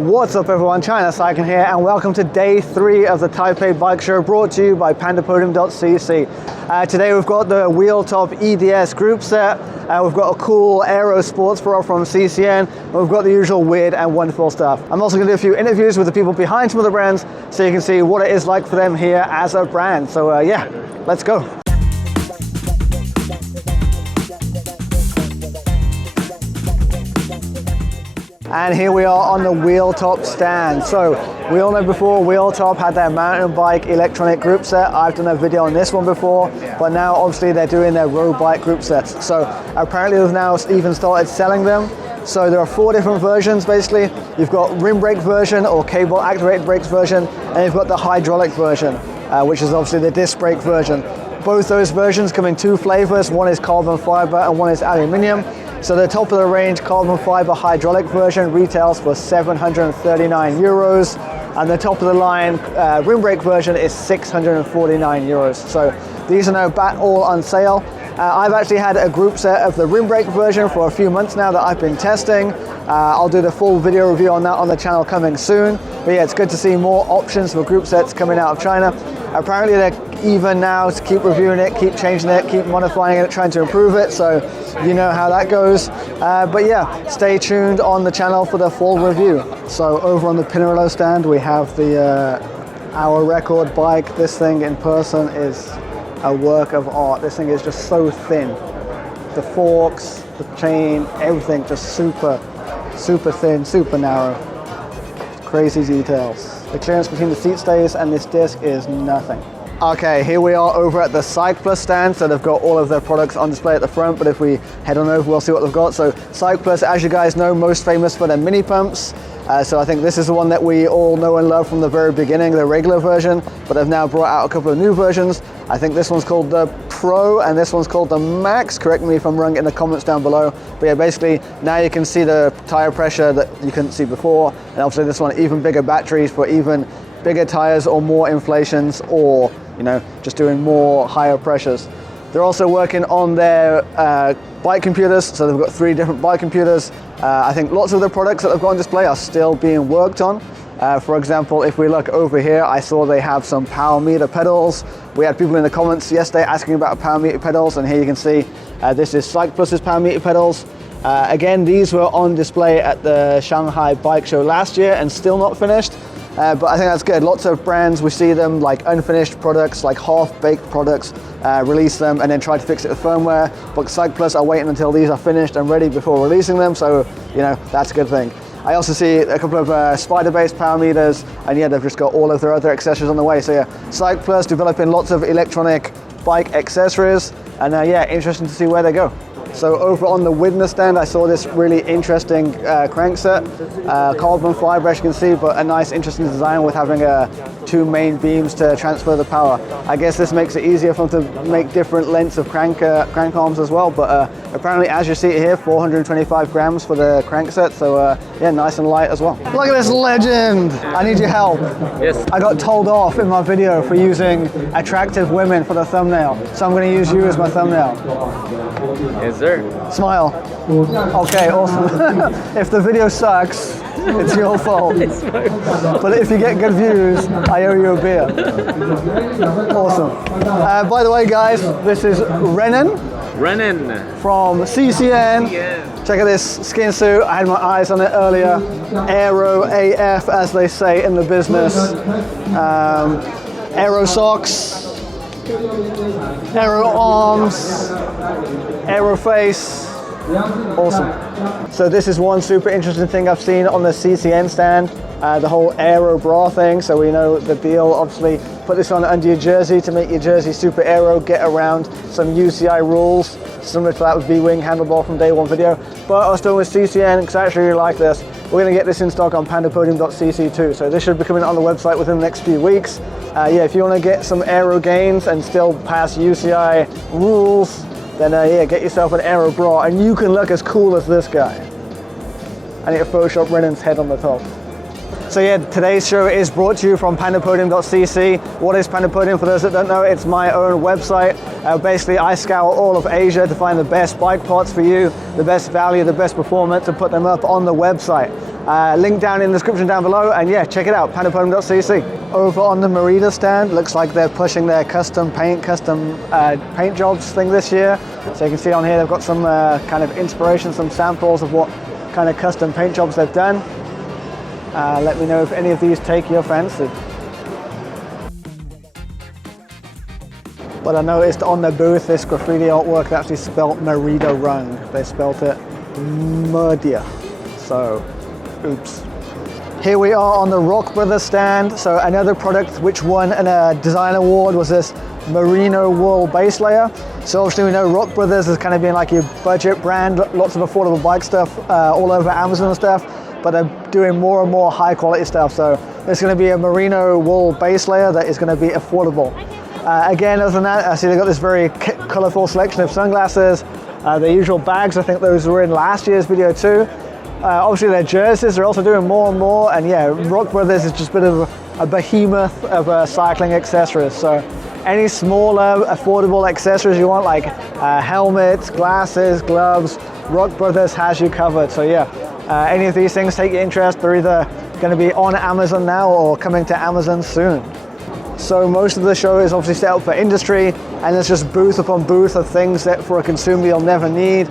What's up everyone, China Cycling here, and welcome to day 3 of the Taipei Bike Show, brought to you by Podium.cc. Today we've got the Wheeltop EDS group set, we've got a cool Aero sports bra from CCN, and we've got the usual weird and wonderful stuff. I'm also going to do a few interviews with the people behind some of the brands, so you can see what it is like for them here as a brand. So yeah, let's go. And here we are on the Wheeltop stand. So we all know before Wheeltop had their mountain bike electronic group set. I've done a video on this one before, but now obviously they're doing their road bike group sets. So apparently they've now even started selling them. So there are 4 different versions basically. You've got rim brake version or cable activated brakes version, and you've got the hydraulic version, which is obviously the disc brake version. Both those versions come in 2 flavors. One is carbon fiber and one is aluminium. So the top of the range carbon fiber hydraulic version retails for 739 euros, and the top of the line rim brake version is 649 euros. So these are now back all on sale. I've actually had a group set of the rim brake version for a few months now that I've been testing. I'll do the full video review on that on the channel coming soon. But yeah, it's good to see more options for group sets coming out of China. Apparently they're even now to keep reviewing it, keep changing it, keep modifying it, trying to improve it, so you know how that goes. But yeah, stay tuned on the channel for the full review. So over on the Pinarello stand we have the our record bike. This thing in person is a work of art. This thing is just so thin. The forks, the chain, everything just super thin, super narrow. Crazy details. The clearance between the seat stays and this disc is nothing. Okay, here we are over at the Cycplus stand. So they've got all of their products on display at the front, but if we head on over, we'll see what they've got. So Cycplus, as you guys know, most famous for their mini pumps. So I think this is the one that we all know and love from the very beginning, the regular version, but they've now brought out a couple of new versions. I think this one's called the Pro and this one's called the Max. Correct me if I'm wrong in the comments down below. But yeah, basically now you can see the tire pressure that you couldn't see before. And obviously this one, even bigger batteries for even bigger tires or more inflations, or you know, just doing more higher pressures. They're also working on their bike computers, so they've got 3 different bike computers. I think lots of the products that they've got on display are still being worked on. For example, if we look over here, I saw they have some power meter pedals. We had people in the comments yesterday asking about power meter pedals, and here you can see this is Cycplus's power meter pedals. Again, these were on display at the Shanghai Bike Show last year and still not finished. But I think that's good. Lots of brands, we see them like unfinished products, like half-baked products, release them and then try to fix it with firmware. But Cycplus are waiting until these are finished and ready before releasing them, so you know, that's a good thing. I also see a couple of spider-based power meters, and yeah, they've just got all of their other accessories on the way. So yeah, Cycplus developing lots of electronic bike accessories, and yeah, interesting to see where they go. So over on the WindNer stand, I saw this really interesting crank set, carbon fiber as you can see, but a nice interesting design with having 2 main beams to transfer the power. I guess this makes it easier for them to make different lengths of crank arms as well, but apparently as you see it here, 425 grams for the crank set, so yeah, nice and light as well. Look at this legend! I need your help. Yes. I got told off in my video for using attractive women for the thumbnail, so I'm going to use you as my thumbnail. Yes, sir. Smile. Okay, awesome. If the video sucks, it's your fault. But if you get good views, I owe you a beer. Awesome. By the way, guys, this is Renan from CCN. Check out this skin suit. I had my eyes on it earlier. Aero AF, as they say in the business. Aero socks. Aero arms, Aero face, awesome. So this is one super interesting thing I've seen on the CCN stand, the whole Aero bra thing. So we know the deal, obviously put this on under your jersey to make your jersey super aero, get around some UCI rules, similar to that with V-Wing handlebar from day 1 video. But I was doing with CCN because I actually really like this. We're going to get this in stock on Podium.cc too, so this should be coming on the website within the next few weeks. Yeah, if you want to get some aero gains and still pass UCI rules, then yeah, get yourself an Aero bra and you can look as cool as this guy. I need to Photoshop Renan's head on the top. So yeah, today's show is brought to you from Podium.cc. What is Podium? For those that don't know, it's my own website. Basically, I scour all of Asia to find the best bike parts for you, the best value, the best performance, and put them up on the website. Link down in the description down below, and yeah, check it out, pandapodium.cc. Over on the Merida stand, looks like they're pushing their custom paint jobs thing this year. So you can see on here they've got some kind of inspiration, some samples of what kind of custom paint jobs they've done. Let me know if any of these take your fancy. But I noticed on the booth this graffiti artwork that actually spelt Merida wrong. They spelt it Merida. So, oops. Here we are on the ROCKBROS stand. So another product which won a design award was this merino wool base layer. So obviously we know ROCKBROS has kind of been like your budget brand, lots of affordable bike stuff all over Amazon and stuff, but they're doing more and more high quality stuff. So there's going to be a merino wool base layer that is going to be affordable. Again, other than that, I see they've got this very colorful selection of sunglasses. The usual bags, I think those were in last year's video too. Obviously their jerseys are also doing more and more, and yeah, ROCKBROS is just a bit of a behemoth of cycling accessories. So any smaller affordable accessories you want, like helmets, glasses, gloves, ROCKBROS has you covered. So yeah, any of these things take your interest, they're either going to be on Amazon now or coming to Amazon soon. So most of the show is obviously set up for industry, and it's just booth upon booth of things that for a consumer you'll never need.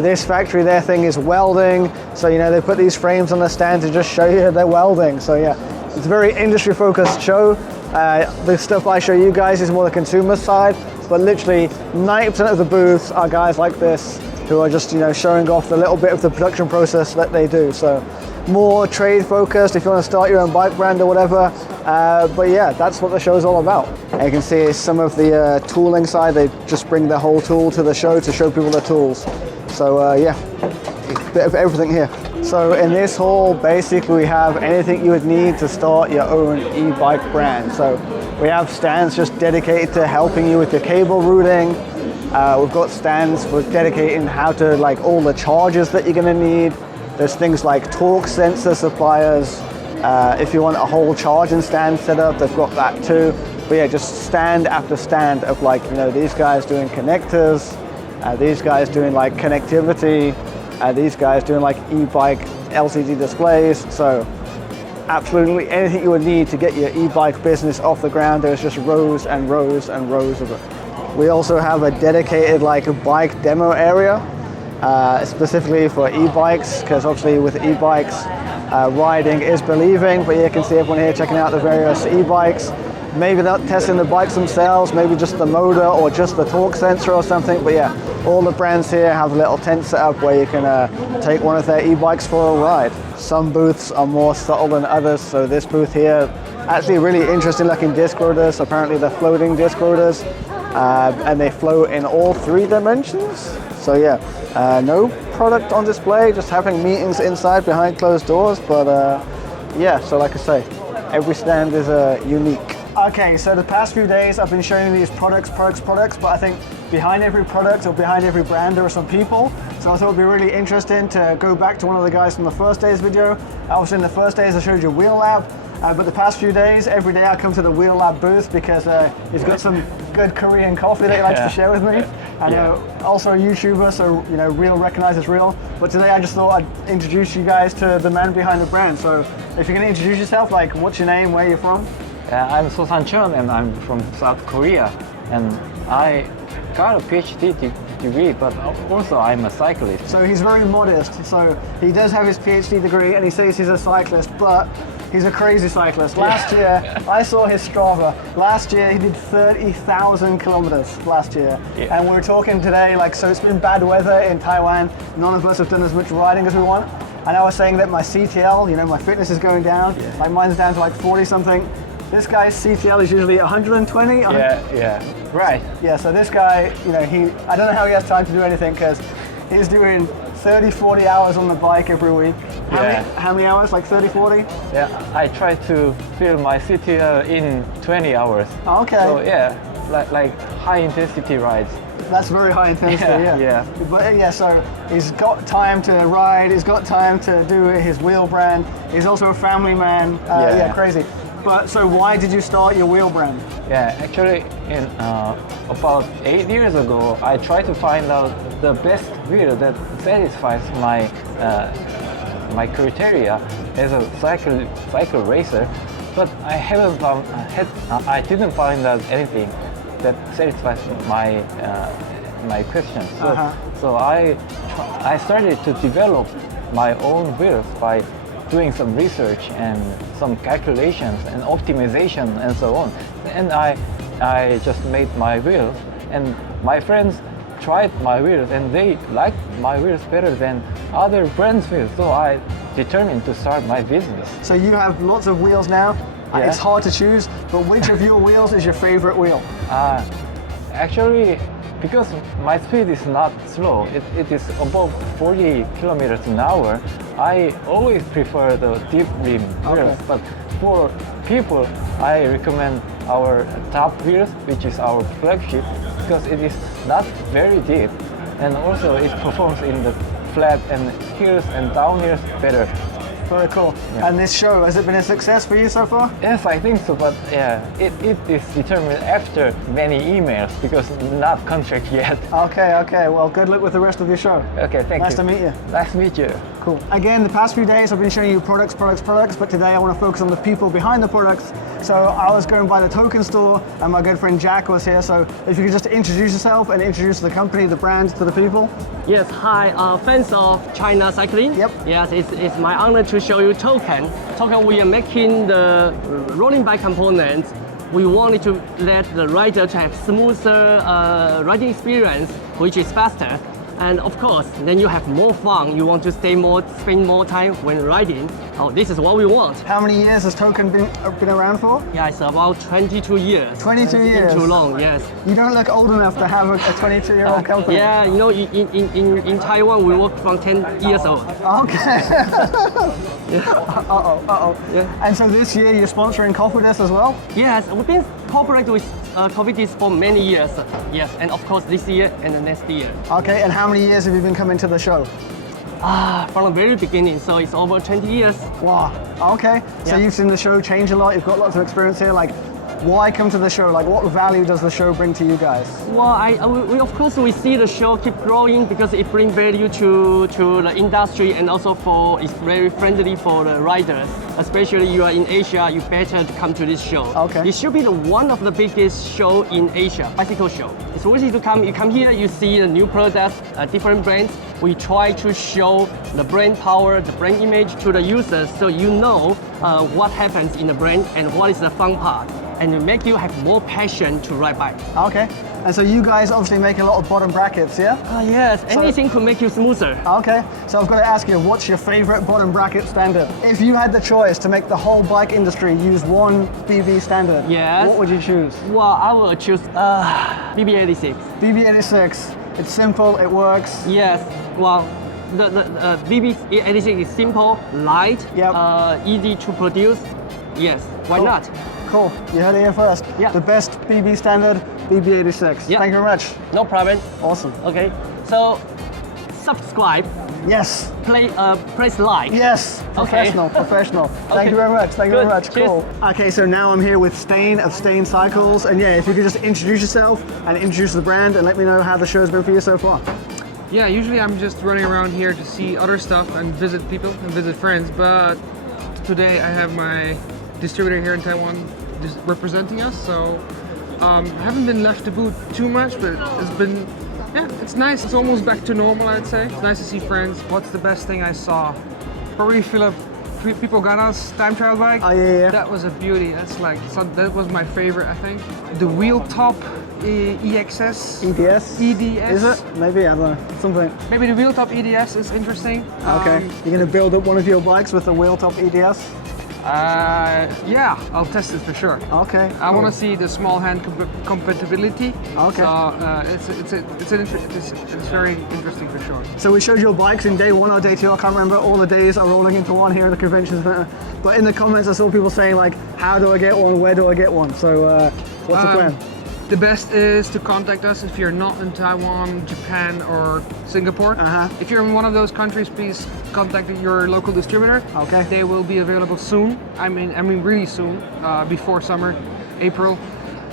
This factory, their thing is welding. So, you know, they put these frames on the stand to just show you they're welding. So yeah, it's a very industry focused show. The stuff I show you guys is more the consumer side, but literally 90% of the booths are guys like this who are just, you know, showing off the little bit of the production process that they do. So more trade focused if you want to start your own bike brand or whatever. But yeah, that's what the show is all about. And you can see some of the tooling side, they just bring the whole tool to the show to show people the tools. So yeah, a bit of everything here. So in this hall, basically we have anything you would need to start your own e-bike brand. So we have stands just dedicated to helping you with your cable routing. We've got stands for dedicating how to, like, all the chargers that you're gonna need. There's things like torque sensor suppliers. If you want a whole charging stand set up, they've got that too. But yeah, just stand after stand of, like, you know, these guys doing connectors, these guys doing like connectivity, these guys doing like e-bike LCD displays. So absolutely anything you would need to get your e-bike business off the ground, there's just rows and rows and rows of it. We also have a dedicated like bike demo area, specifically for e-bikes, because obviously with e-bikes, riding is believing. But you can see everyone here checking out the various e-bikes. Maybe not testing the bikes themselves, maybe just the motor or just the torque sensor or something. But yeah, all the brands here have a little tent set up where you can take one of their e-bikes for a ride. Some booths are more subtle than others. So this booth here, actually really interesting looking disc rotors. Apparently they're floating disc rotors, and they float in all 3 dimensions. So yeah, no product on display, just having meetings inside behind closed doors. But yeah, so like I say, every stand is unique. Okay, so the past few days I've been showing you these products, but I think behind every product or behind every brand there are some people. So I thought it'd be really interesting to go back to one of the guys from the first day's video. Obviously in the first days I showed you Wheellab, but the past few days, every day I come to the Wheellab booth because he's got some good Korean coffee that he likes to share with me. And also a YouTuber, so you know, real recognizes real. But today I just thought I'd introduce you guys to the man behind the brand. So if you're gonna introduce yourself, like what's your name, where you're from? I'm So-san Chun, and I'm from South Korea, and I got a PhD degree, but also I'm a cyclist. So he's very modest. So he does have his PhD degree, and he says he's a cyclist, but he's a crazy cyclist. Last year, I saw his Strava. Last year, he did 30,000 kilometers last year. Yeah. And we're talking today, like, so it's been bad weather in Taiwan. None of us have done as much riding as we want. And I was saying that my CTL, you know, my fitness is going down. Yeah. Like mine's down to like 40 something. This guy's CTL is usually 120. Right. Yeah, so this guy, you know, I don't know how he has time to do anything, because he's doing 30, 40 hours on the bike every week. How many hours? Like 30, 40? Yeah, I try to fill my CTL in 20 hours. Oh, okay. So yeah, like high intensity rides. That's very high intensity, yeah. But yeah, so he's got time to ride, he's got time to do his wheel brand. He's also a family man. Yeah, crazy. But so why did you start your wheel brand? Yeah, actually, in about 8 years ago, I tried to find out the best wheel that satisfies my criteria as a cycle racer, but I haven't found, I didn't find out anything that satisfies my my questions. So I started to develop my own wheels by doing some research and some calculations and optimization and so on. And I just made my wheels, and my friends tried my wheels and they liked my wheels better than other brands' wheels. So I determined to start my business. So you have lots of wheels now. Yeah. It's hard to choose, but which of your wheels is your favorite wheel? Actually, because my speed is not slow, it is above 40 kilometers an hour, I always prefer the deep rim wheels. But for people, I recommend our top wheels, which is our flagship, because it is not very deep, and also it performs in the flat and hills and downhills better. Very cool. Yeah. And this show, has it been a success for you so far? Yes, I think so, but yeah, it is determined after many emails because not contract yet. Okay, well, good luck with the rest of your show. Okay, thank you. Nice to meet you. Nice to meet you. Cool. Again, the past few days I've been showing you products, but today I want to focus on the people behind the products. So I was going by the token store and my good friend Jack was here. So if you could just introduce yourself and introduce the company, the brand to the people. Yes, hi, fans of China cycling. Yep. Yes, it's my honor to show you Token. Token, we are making the rolling bike components. We wanted to let the rider to have smoother riding experience, which is faster. And of course, then you have more fun. You want to spend more time when riding. Oh, this is what we want. How many years has Token been around for? Yeah, it's about 22 years. 22 years? Too long, yes. You don't look old enough to have a 22-year-old company. Yeah, you know, in Taiwan, we work from 10 years old. Okay. Yeah. And so this year you're sponsoring Cofidis as well? Yes, we've been cooperating with Cofidis for many years. Yes, and of course this year and the next year. Okay, and how many years have you been coming to the show? From the very beginning, so it's over 20 years. Wow, okay. So Yeah. you've seen the show change a lot, you've got lots of experience here. Like, why come to the show? Like, what value does the show bring to you guys? Well, we of course we see the show keep growing because it brings value to the industry, and also it's very friendly for the riders. Especially you are in Asia, you better to come to this show. Okay. It should be one of the biggest show in Asia, bicycle show. It's worth it to come. You come here, you see the new products, different brands. We try to show the brand power, the brand image to the users, so you know what happens in the brand and what is the fun part, and it make you have more passion to ride bike. Okay, and so you guys obviously make a lot of bottom brackets, yeah? Yes, anything could make you smoother. Okay, so I've got to ask you, what's your favorite bottom bracket standard? If you had the choice to make the whole bike industry use one BB standard, Yes. what would you choose? Well, I will choose BB86. BB86, it's simple, it works. Yes, well, the BB86 is simple, light, Yep. easy to produce. Yes, why Cool. not? Cool, you heard it here first. Yeah. The best BB standard, BB86. Yeah. Thank you very much. No problem. Awesome. Okay, so subscribe, Yes. press like. Yes, Okay. professional. Thank Okay. you very much, thank you very Good, much, cheers. cool. Okay, so now I'm here with Stijn of Stijn Cycles, and yeah, if you could just introduce yourself and introduce the brand and let me know how the show's been for you so far. Yeah, usually I'm just running around here to see other stuff and visit people and visit friends, but today I have my distributor here in Taiwan representing us, so I haven't been left to boot too much, but it's been, yeah, it's nice. It's almost back to normal, I'd say. It's nice to see friends. What's the best thing I saw? Probably People Ganna's time trial bike. Oh, yeah. That was a beauty. That was my favorite, I think. The Wheeltop EXS. EDS? EDS. Is it? Maybe, I don't know, something. Maybe the Wheeltop EDS is interesting. Okay, you're gonna build up one of your bikes with the Wheeltop EDS? Yeah, I'll test it for sure. Okay, I cool. want to see the small hand compatibility. Okay. So it's very interesting for sure. So we showed your bikes in day 1 or day 2, I can't remember, all the days are rolling into one here at the convention center. But in the comments I saw people saying like, how do I get one, where do I get one? So what's the plan? The best is to contact us if you're not in Taiwan, Japan, or Singapore. If you're in one of those countries, please contact your local distributor. Okay. They will be available soon. I mean really soon, before summer, April.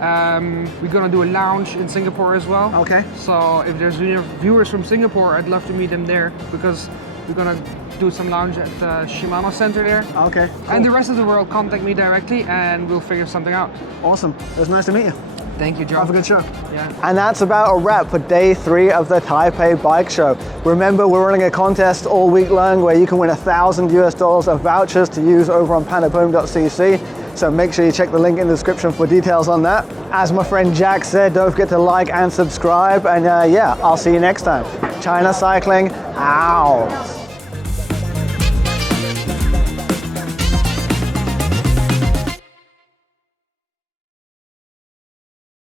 We're gonna do a lounge in Singapore as well. Okay. So if there's viewers from Singapore, I'd love to meet them there because we're gonna do some lounge at the Shimano Center there. Okay. And the rest of the world, contact me directly and we'll figure something out. Awesome. It was nice to meet you. Thank you, Joe. Have a good show. Yeah. And that's about a wrap for day 3 of the Taipei Bike Show. Remember, we're running a contest all week long where you can win $1,000 of vouchers to use over on pandapodium.cc. So make sure you check the link in the description for details on that. As my friend Jack said, don't forget to like and subscribe. And yeah, I'll see you next time. China Cycling out.